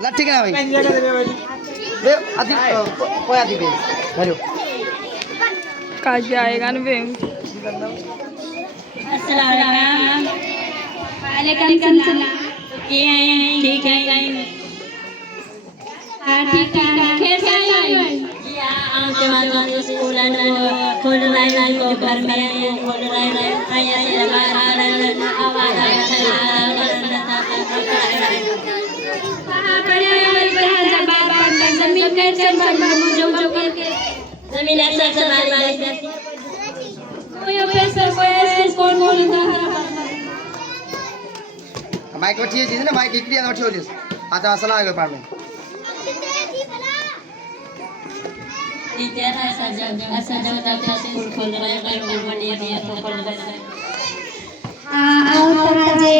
ला ठीक है ना भाई दे आदि कोई आदि पे हेलो का जाएगा ना बे अस्सलाम वालेकुम सलाम ये हैं ठीक है हां ठीक है कैसे आई या आते मानो स्कूल न खोल रहे हैं तो घर में खोल रहे हैं आया से लगा रहा आवाज आ जमीन कैसे जो जमीन ऐसा चला रही है कोई पैसा कोई ऐसे कौन बोलता है माइक वठी चीज ना माइक इकड़ी वठी हो जिस आता असला आगे पार में टीचर ऐसा जब स्कूल खोल रहे हैं कोई बढ़िया दिया तो खोल रहे हैं और जे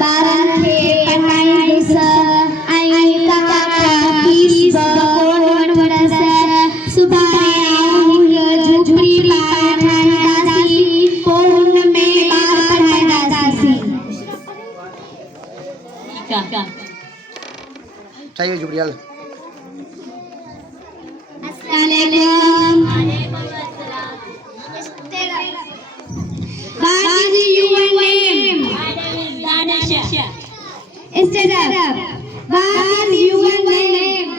12 के पढ़ाई दिस आई का पीस कोन वरस सुबारे आऊंगी झुपड़ी पढ़ाई कोन में बार पढ़ाई दासी क्या चाहिए जुबरियाल अस्सलाम वालेकुम What is your name? My name is Danisha. Stand up. What is your name?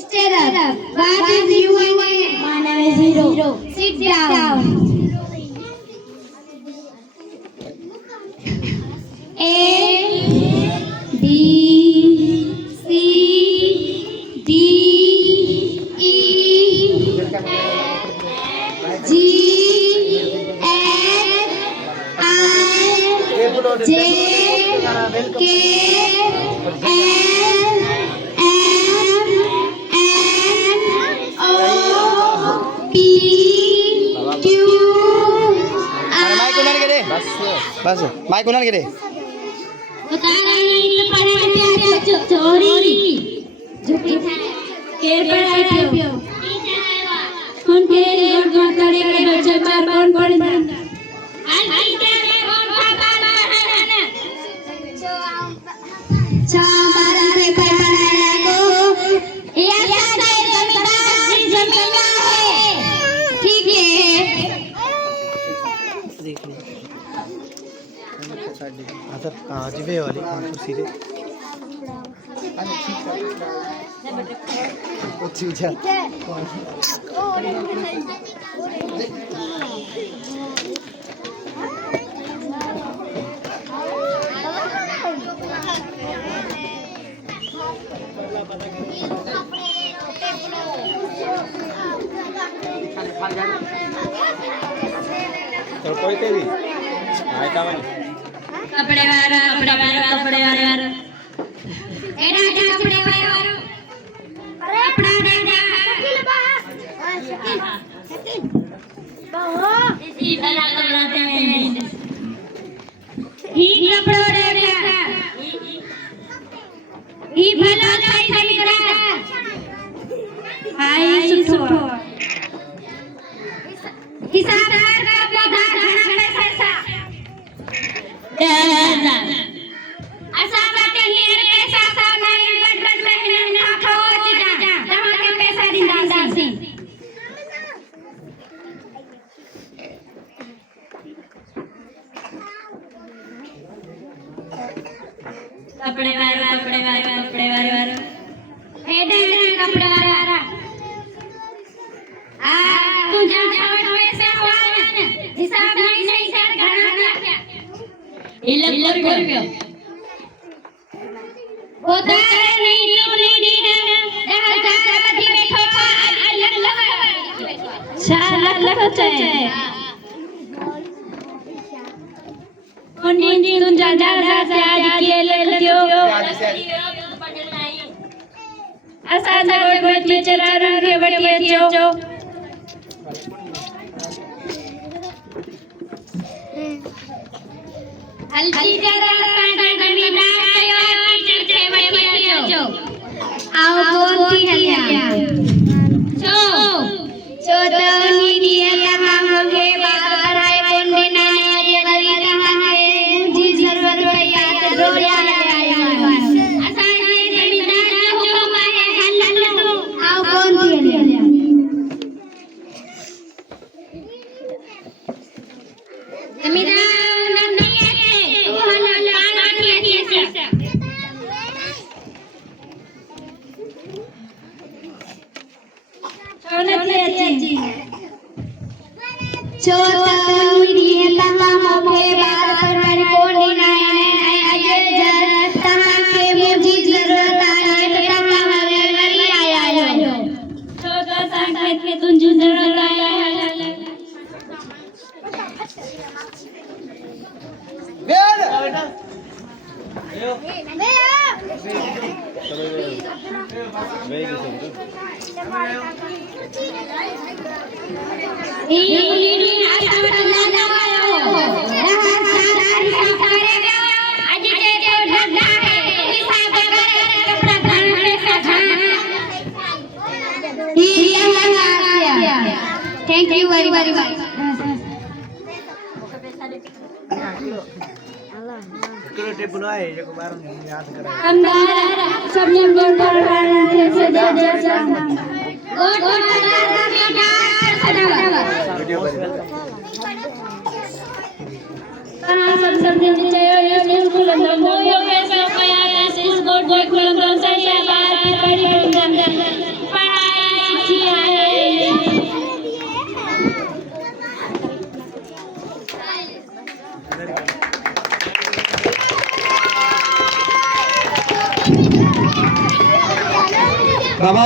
Stand up. What is your name? My name is Hero. Sit down. A B C D E G J K L M N O P Q mic कोना के दे बस mic कोना के दे बता रही तो पढ़े प्यारे बच्चों छोरी झुकी केर पढ़ाई पियो कौन के घर तड़े के बच्चे मार कौन कौन आज के कौन पापा ना चार से पढ़ाया को ऐसा जमींदार जमीना है ठीक है अच्छा आज वे वाली कुर्सी रे अच्छी अच्छा तो कोई तेरी आए का वाली कपड़े वाला एड़ा कपड़े वाला कपड़ा डाला इसी भला बनाते हैं ही कपड़ो डाला ही भला थाई जमींदार हाय सुठो हिसाबदार का पौधा घना पैसा 10,000 असा बाटे हेर पैसा सा नहीं लट महीने ना खोज जा जमा के पैसा दिंदा सी कपड़े वाला हेडे कपड़े वाला आ तू जा जावट पैसे वाला हिसाब नहीं सही सर घना क्या इलक रुपया होता नहीं मधी बैठो लग पंडित तुम जा से आज के ले लियो असा जगोड़ कोई टीचर आ रहा है बढ़िया जो हल्दी जरा साडा जमींदार आयो टीचर के बढ़िया जो आओ कौन थी हलिया जो तो नीडिया तमाम के बाहर आए कौन देना ये गरीब है जी जरूरत रुपया तो रोया आया असा अच्छी चोतनुरी तमाम के बार पर कोनी नाय आये जर तमाम के मुझे जरूरत आए तो तमाम मेरी आया चोता संगीत के तुझे जरूरत आया Thank you very much. टेबलो आहे जेको बारन याद करे अंदर सबने मिलकर से दे वीडियो कर सब दिन चाहिए स्कूल में मोयो के सब आया इस गोड गोड कुलम से या बात पढ़ी पढ़ाई अच्छी आए बाबा